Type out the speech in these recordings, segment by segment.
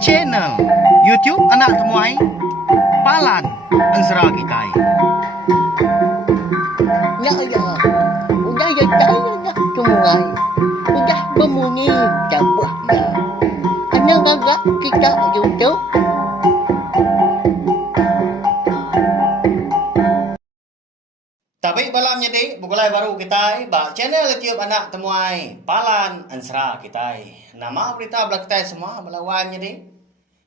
Channel YouTube Anak Temuai Palan Ansra Kitai. Ya ya, udah ya saya dah temuai, udah berbunyi cabut ya. Ana gagak kita YouTube. Tapi malam jadi bukulai baru kita ba channel YouTube Anak Temuai Palan Ansra Kitai. Nama berita belah kita semua belawan jadi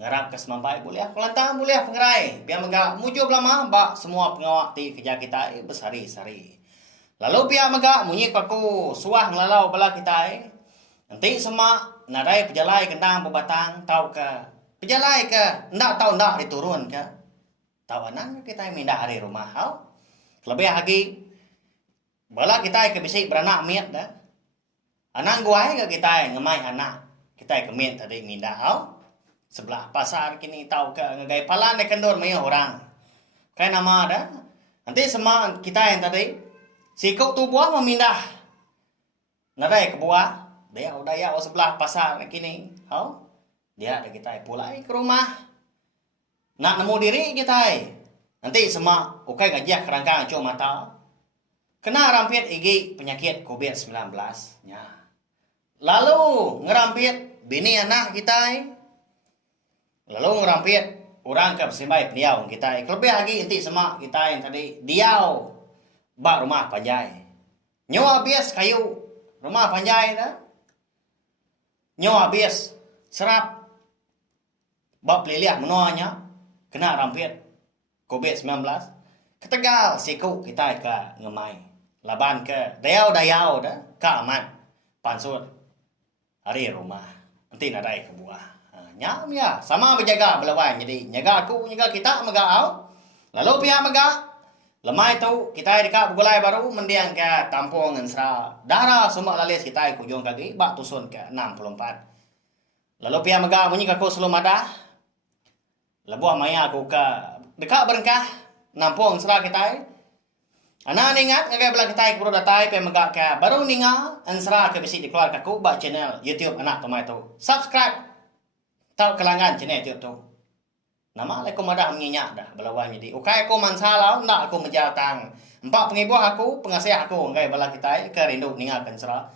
ngarap ke semampai boleh kelantang boleh pengerai biar megak mujo belama ba semua pengawak ti kerja kita bersari-sari. Lalu pihak megak munyi kaku suah ngelalau belah kita nanti semua nadai pejalai kendang bebatang tahu ke pejalai ke ndak tahu ndak diturun ke tahu anan kita mindah hari rumah hau. Lebih lagi bala kita ke bisik beranak miat dah. Anang guai ke kita ngemai anak. Kita ke miat tadi minda hau. Sebelah pasar kini tahu ke ngagai palan de kendor mai orang. Kai nama dah. Nanti semua kita yang tadi sikuk tu buah memindah. Nadai ke buah. Dia udah ya sebelah pasar kini hau. Dia ada kita pulai ke rumah. Nak nemu diri kita. Nanti semua ukai gajah kerangkang cuma mata. Kena rampit igi penyakit COVID-19 nya. Lalu ngerampit bini anak kita. Lalu ngerampit orang ke bersimbai peniau kita. Lebih lagi inti semua kita yang tadi diau bak rumah panjai. Nyo habis kayu rumah panjai dah. Nyo habis serap bak peliliah menuanya kena rampit COVID-19 ketegal siku kita ke ngemai laban ke dayau-dayau dah ke aman pansut hari rumah nanti nadai ke buah nyam ya sama berjaga belawan jadi nyaga aku nyaga kita mega au lalu pihak mega lemai tu kita dekat begulai baru mendiang ke Tampung Ansra darah semua lalis kita kujung kaki bak tusun ke 64 lalu pihak mega munyi aku selum ada lebuah maya aku ke dekat berengkah nampung serah kita. Ana ningat ngagai belah kita ke datai pe megak ke baru ninga ansra ke bisi dikeluar kaku ba channel YouTube Anak Temuai tu. Subscribe tau kelangan channel YouTube tu. Nama aku madah menginyak dah belawan jadi. Ukai aku mansalau ndak aku menjatang. Empat pengibuh aku pengasih aku ngagai belah kita ke rindu ninga ansra.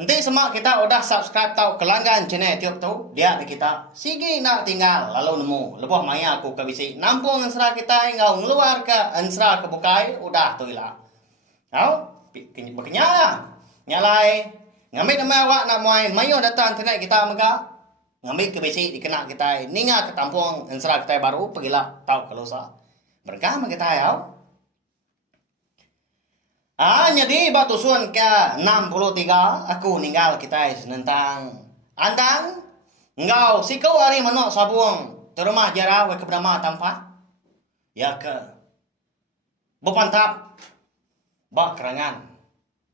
Nanti semua kita udah subscribe tau kelanggan channel YouTube tu dia ada kita sigi nak tinggal lalu nemu lebuh maya aku ke bisi nampung ansra kita ngau ngeluar ke ansra ke bukai udah tu ilah tau berkenya nyalai ngambil nama awak nak muai mayo datang internet kita mega ngambil ke bisi dikena kita ninga ke tampung ansra kita baru pergilah tau kalau sa berkah kita ya. Jadi batu suan ke 63 aku ninggal kita senentang andang engkau sikau hari menok sabung terumah jarah we ke bernama tampak ya ke bepantap bak kerangan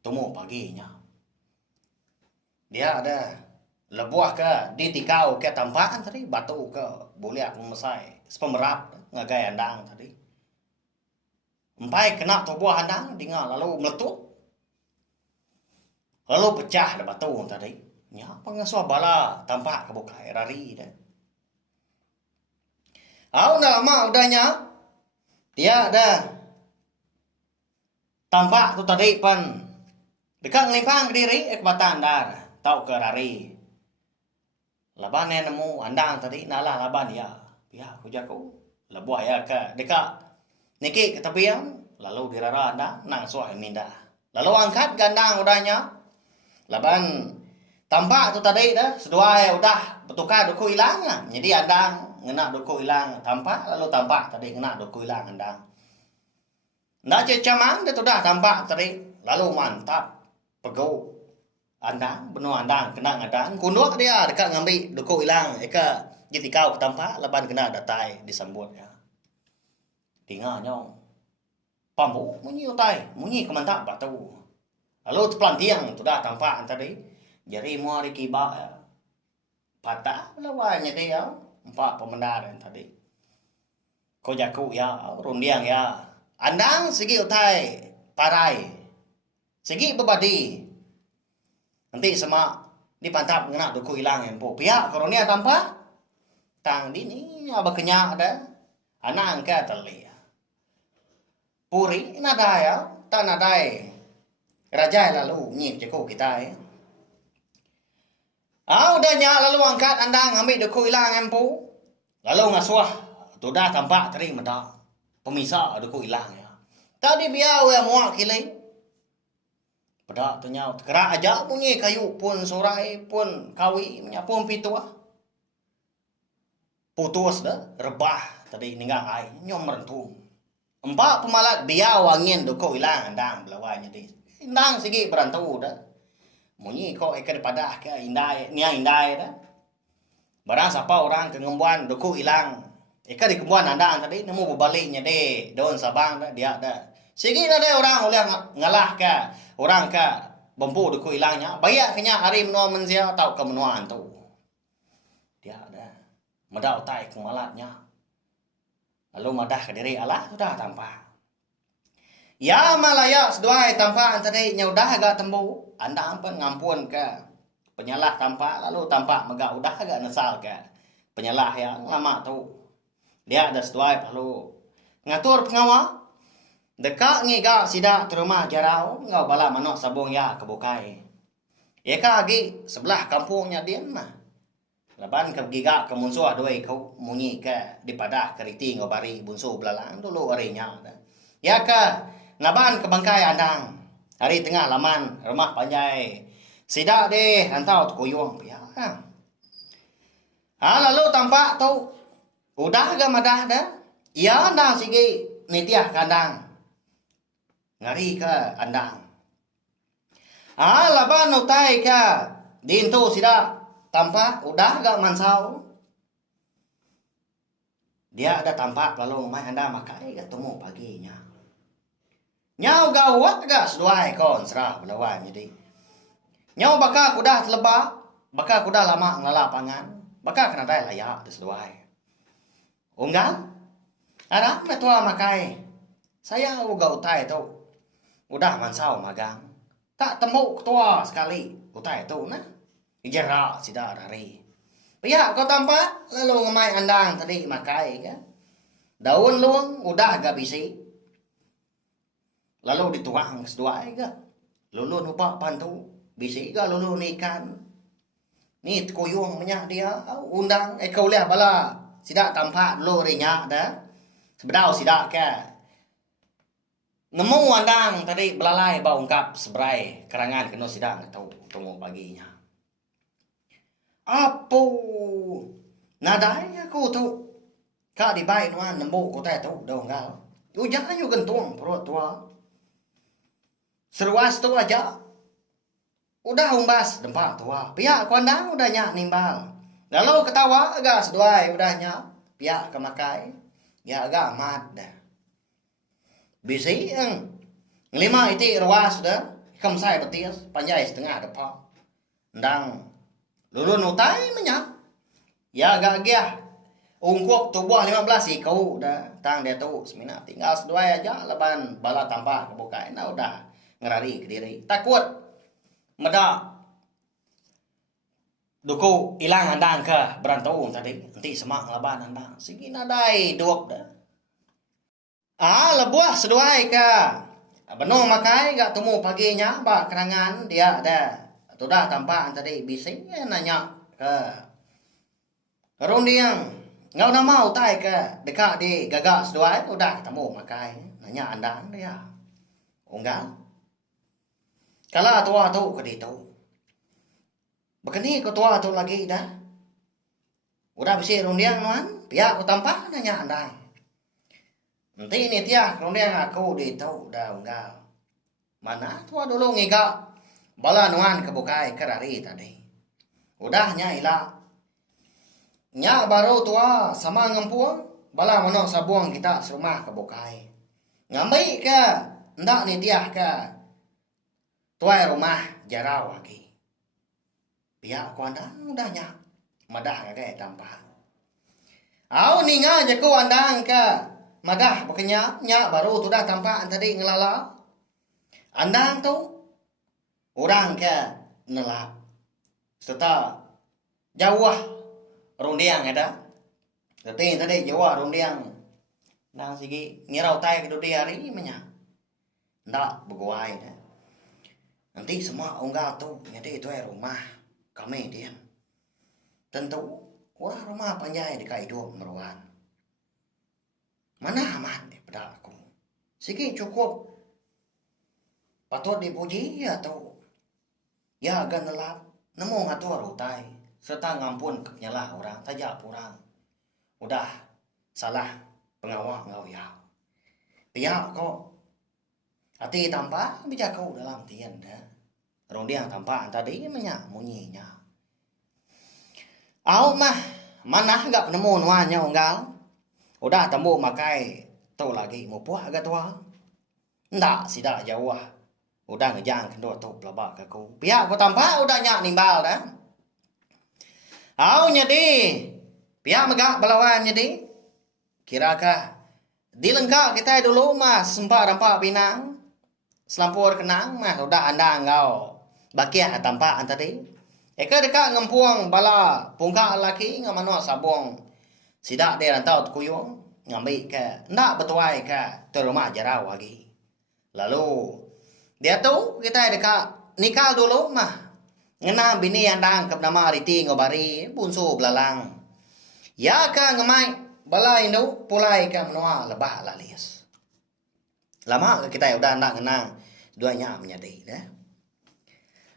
temu paginya dia ada lebuah ke ditikau ke tampakan tadi batu ke boleh aku mesai sepemerap ngagai andang tadi empai kena tubuh andang dengar lalu meletup lalu pecah dah batu tadi nya pengasuh bala tampak ke bukai rari dah udah lama udahnya dia ada tampak tu tadi pan dekat ngelimpang ke diri ekbatan dar tau ke rari laban nemu andang tadi nalah laban ya pihak hujaku lebuah ya ke dekat niki ke tepian lalu dirara anda nang suah minda lalu angkat gandang udahnya laban tampak tu tadi dah sedua udah bertukar duku hilang jadi andang ngena duku hilang tampak lalu tampak tadi ngena duku hilang andang ndak cecamang dia tu dah tampak tadi lalu mantap pegu andang benu andang kena andang kunduk dia dekat ngambil duku hilang eka jadi kau tampak laban kena datai disambut ya tinggal nyong pambu munyi utai munyi kemantak batu lalu pelantiang tu dah tampak tadi jari muari kiba patah lawannya dia empat pemendaran tadi ko jaku ya rundiang ya andang segi utai parai segi bebadi nanti sama Di pantap ngena duku ilang empo. Pihak koronia tampa. Tang di ni aba kenyak ada. Anang ka tali. Puri nadai ya. Tak nadai. Raja lalu nyip jeko kita ya. Udah nyak lalu angkat andang ambil duku ilang empo. Lalu ngasuah. Tu dah tampak teri meda. Pemisah duku ilang ya. Tadi biar we muak kilai. Pada tu nyau kerak aja bunyi kayu pun sorai pun kawi nya pun pitua. Putus dah rebah tadi ninggang ai nyom merentung. Empat pemalat biar wangin duku ilang andang belawanya di. Indang sigi berantau dah. Munyi kok ikan padah ke indai nia indai dah. Barang siapa orang ke ngembuan duku ilang. Ikan di kembuan andang tadi nemu berbaliknya deh daun sabang dah dia dah. Sigi dah orang oleh ngalah ke orang ke bempu duku ilangnya. Bayak kenya hari menua mensia tau ke menuan tu. Dia dah medau tai ke malatnya. Lalu madah ke diri Allah sudah tampak. Ya malaya seduai tampak tadi nyaudah agak tembu. Anda ampun ngampun ke penyalah tampak lalu tampak megak udah agak nesal ke penyalah yang lama tu. Dia ada seduai perlu ngatur pengawal. Dekat ngiga sida terumah jarau ngau bala manok sabung ya kebukai. Eka agi sebelah kampungnya dia mah. Laban ke giga ke munsuh doi kau munyi ke di padah keriti ngau bari bunsu belalang dulu arinya. Ya ke naban ke bangkai andang. Hari tengah laman rumah panjai. Sida deh hantau kuyung ya. Lalu tampak tu udah ke madah dah. Ya dah sigi nitiah kandang. Ngari ke andang. Laban utai ke dintu sida tampak udah gak mansau. Dia ada tampak lalu mai anda makai ketemu paginya. Nyau gawat gak seduai kon serah belawan jadi. Nyau baka kuda telebak, baka kuda lama ngelala pangan, baka kena dai layak seduai. Unggal? Ada metua makai. Saya uga utai tu. Udah mansau magang. Tak temu ketua sekali. Utai tu nah. Ijarak sida dari. Pihak kau tampak lalu ngemai andang tadi makai kan. Daun luang udah agak bisi. Lalu dituang seduai ke. Lulu nupak pantu. Bisi ke lulu ikan. Ni kuyung menyak dia. Undang kau lihat bala. Sida tampak dulu rinyak dah. Sebedau sida ke. Nemu andang tadi belalai bau ungkap seberai kerangan kena sidang tahu temu paginya. Apa? Nadai aku tu. Kak di baik nuan nemu ko tai tu dah enggak. Ujang ayu gentung perut tua. Seruas tu aja. Udah umbas dempak tua. Pihak kondang udah nyak nimbal. Lalu ketawa agak seduai udah nyak. Pihak kemakai. Ya agak amat dah. Bisi yang 5 iti ruas dah. Kamsai betis. Panjai setengah depan. Ndang. Lulu nutai menyak. Ya agak giah. Ungkup tubuh 15 ikau dah. Tang dia tu semina. Tinggal seduai aja. Leban bala tampak kebukain. Nah udah ngerari ke diri. Takut. Meda. Duku ilang andang ke berantau tadi. Nanti semak ngelaban andang. Sigi nadai duop dah. Lebuah seduai ke. Benar makai gak temu paginya. Bak kerangan dia ada. Tu dah tampak tadi bising. Nanya ke. Rondiang. Ngau nama utai ke. Dekat di gagak seduai. Udah ketemu makai. Nanya andang dia. Unggal. Kalau tua tu ke dia tu. Begini ke tua tu lagi dah. Udah bisi rondiang nuan. Pihak ku tampak nanya andang. Nanti ini tiah kemudian aku ditahu dah unggal. Mana tua dulu ngiga. Bala nuan kebukai kerari tadi. Udahnya ilah. Nya baru tua sama ngempuang. Bala manok sabuang kita serumah kebukai. Ngambil ke. Ndak ni tiah ke. Tuai rumah jarau lagi. Pihak kuandang udahnya. Madah kagai tampak. Au ninga je ku andang ke. Madah bekenya nya baru tu dah tampak tadi ngelala. Andang tu orang ke nelap. serta jauh rondiang ada. Tapi tadi jauh rondiang nang sigi ngirau tai ke dia hari menya. Ndak beguai dah. Nanti semua onggah tu jadi itu rumah kami dia. Tentu orang rumah panjai dekat hidup meruan. Mana aman pada aku. Sigi cukup patut dipuji atau ya agan nelap nemu ngatur rutai serta ngampun kenyalah orang tajak orang. Udah salah pengawal ngau ya. Pihak kok hati tanpa bijak kau dalam tian dah. Rondiang tanpa tadi menya munyinya. Au mah mana enggak nemu nuanya onggal. Udah temu makai tau lagi mau puah agak tua. Ndak sida jauh. Udah ngejang kendo tu pelabak aku. Pihak ko tanpa udah nyak nimbal dah. Au nyedi. Pihak megak balawan nyedi. Kirakah dilengkap kita dulu mas sempat rampak pinang. Selampur kenang mah udah anda engkau. Bakia tanpa antadi. Eka dekat ngempuang bala pungka laki ngamano sabong. Sidak dia rantau kuyung ngambil ke ndak betuai ke terumah jarau lagi. Lalu dia tu kita dekat nikah dulu mah. Ngena bini yang dang ke nama riti ngobari bunsu belalang. Ya ka ngemai bala indu pulai ke menua lebah lalis. Lama kita udah ndak ngenang duanya menjadi dah.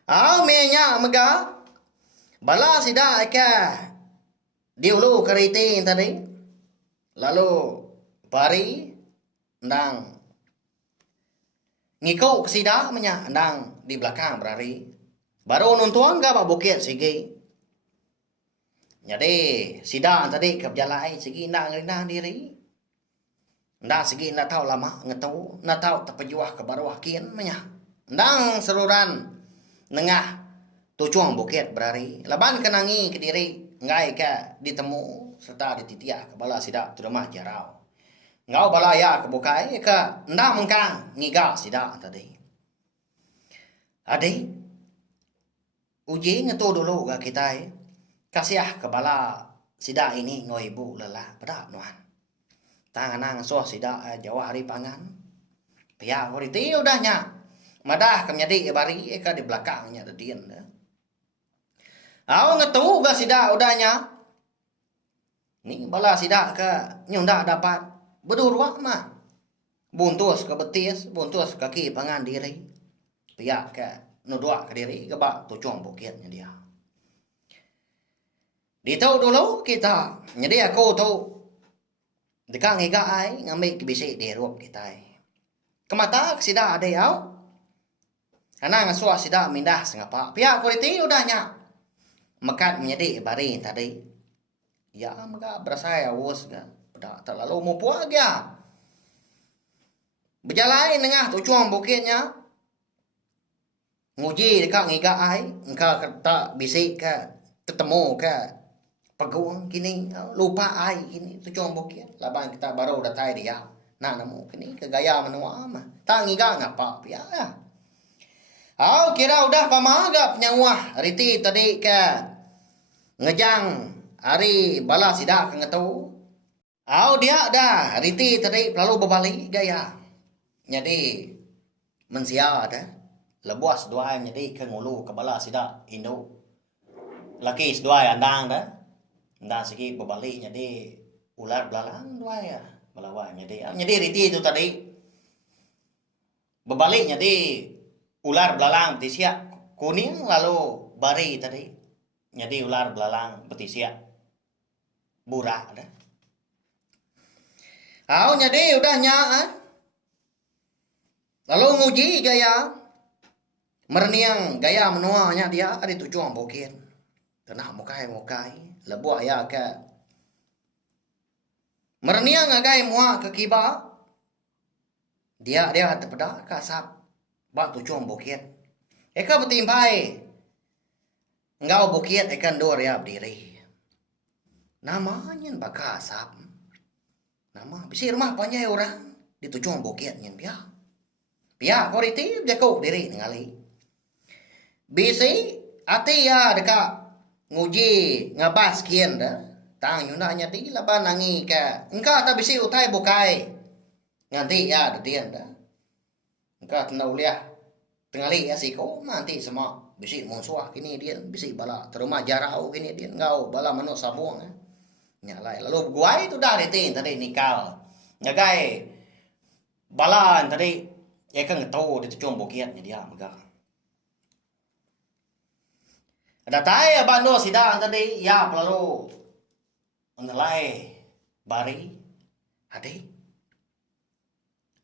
Au menya mega bala sidak ke diulu keriti tadi. Lalu bari ndang ngikau kesida menya ndang di belakang berari. Baru nuntuan gak bukit sigi. Jadi sida tadi ke jalai sigi ndang ngerina diri. Ndang sigi ndak tahu lama ngetau ndak tahu terpejuah ke baruah kian menya. Ndang seruran nengah tujuan bukit berari. Laban kenangi ke diri ngai ke ditemu serta dititiak ke bala sidak tu rumah jarau. Ngau bala ya ke bukai ke ndak mengkang ngiga sidak tadi. Adi uji ngetu dulu ke kita kasiah ke bala sidak ini ngoi ibu lelah pada nuan. Tangan soh sidak Jawa hari pangan. Pihak horiti udahnya. Madah ke menjadi bari ke di belakangnya dedian dah. Au ngetu ke sidak udahnya. Ni bala sidak ke nyunda dapat berdua mah. Buntus ke betis, buntus kaki pangan diri. Pihak ke nudua ke diri ke bak tucung bukitnya dia. Ditau dulu kita. Jadi aku tu dekat ngiga ai ngambil kebisik di rup kita. Kemata sidak ada au. Karena ngasuah sidak mindah sengapa. Pihak kuriti udahnya. Mekat menjadi bari tadi. Ya maka berasa ya wos kan. Pada terlalu mumpua aja. Berjalan tengah tujuan bukitnya. Nguji dekat ngiga ai. Engkau kata bisik ke. Ketemu ke. Pegung kini. Lupa ai kini. Tujuan bukit. Laban kita baru datai dia. Nah nemu kini ke gaya menua mah. Tak ngiga ngapa. Ya. Au kira udah pamagap nyawa. Riti tadi ke. Ngejang. Hari bala sidak ngetu. Au dia dah riti tadi lalu berbalik gaya. Jadi mensia dah. Lebuas dua jadi ke ngulu ke bala sidak Indo. Laki sedua andang dah. Andang segi berbalik jadi ular belalang dua ya. Balawan jadi riti itu tadi. Berbalik jadi ular belalang betisya kuning lalu bari tadi. Jadi ular belalang betisya burak dah. Au jadi udahnya lalu nguji gaya merniang gaya menuanya dia ada tujuan bukit. Tenah mukai lebuah ya ke merniang agai muak ke kiba. Dia terpeda kasap bak tujuan bukit. Eka betimpai engkau bukit ikan dor ya berdiri. Namanya bakal asap. Nama bisi rumah panjai orang di tujuan bukit nyen pia koriti jago diri ningali. Bisi ati ya dekat nguji ngabas kian dah. Tang nyuna nya ti laban nangi ka. Engka ta bisi utai bukai. Nganti ya dadian dah. Engka tenau liah. Tengali ya siko nanti semua bisi monsuah kini dia bisi bala teruma jarau kini dia ngau bala mano sabung nyalai lalu guai tu dah ditin tadi nikal nyagai balan tadi ya kan tahu di tujuan bokiatnya dia megah ada tai abando sida tadi ya lalu onlai bari ade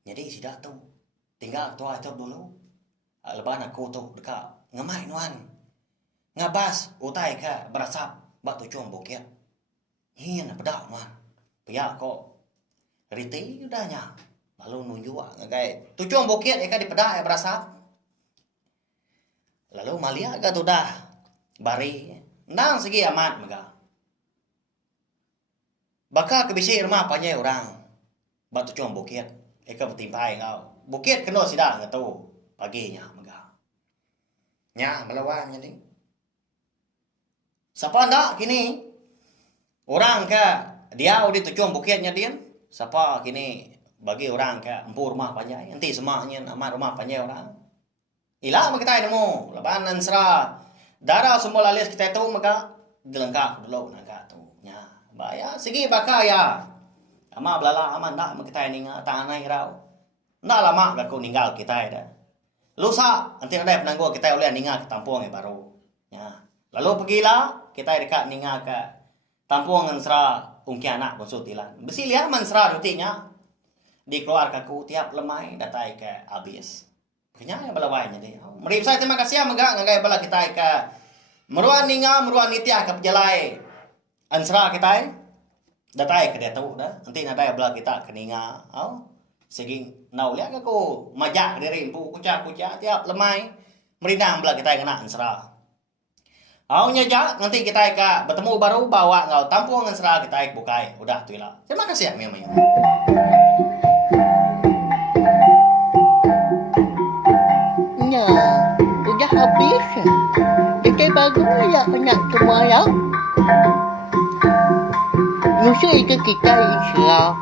jadi sida tu tinggal tua itu dulu leban aku tu dekat ngamai nuan ngabas utai ka berasap bak tujuan bokiat hian pedak nuan pia kok riti udahnya lalu nunjuk ngagai tujuan bokiat eka di pedak ya berasap lalu malia ka tu dah bari nang segi amat mega bakal kebisi rumah panyai orang bak tujuan bokiat eka bertimpai ngau bokiat kena sida ngatu paginya mega nya melawan jadi siapa ndak kini orang ka dia udah tujuan bukitnya dia siapa kini bagi orang ka empur rumah panjai nanti semuanya amat rumah panjai orang ilah kita nemu lebanan serah darah semua lalis kita itu maka dilengkap dulu naga tu nya baya segi bakal ya ama belala aman dah kita ini tanah rau ndak lama gak kau ninggal kita dah lusa nanti ada penangguh kita oleh ninga ke tampung yang baru ya lalu pergilah kita dekat ninga ke tampung sera ungki anak konsutilan besi lihat mansra rutinya dikeluar kaku tiap lemai datai ke habis makanya ya balawainya deh merip saya terima kasih megak ngagai bala kita ke meruan ninga meruan nitia ke pejalai ansra kita datai ke dia tahu dah nanti ada bala kita ke ninga seging nau lihat aku majak dari rimpu kucak tiap lemai merindang belah kita kena ansra nyajak nanti kita bertemu baru bawa ngau tampung ansra kita bukai udah tu lah terima kasih ya memang Nah, udah habis. Kita bagus ya anak semua ya. Musuh itu kita insya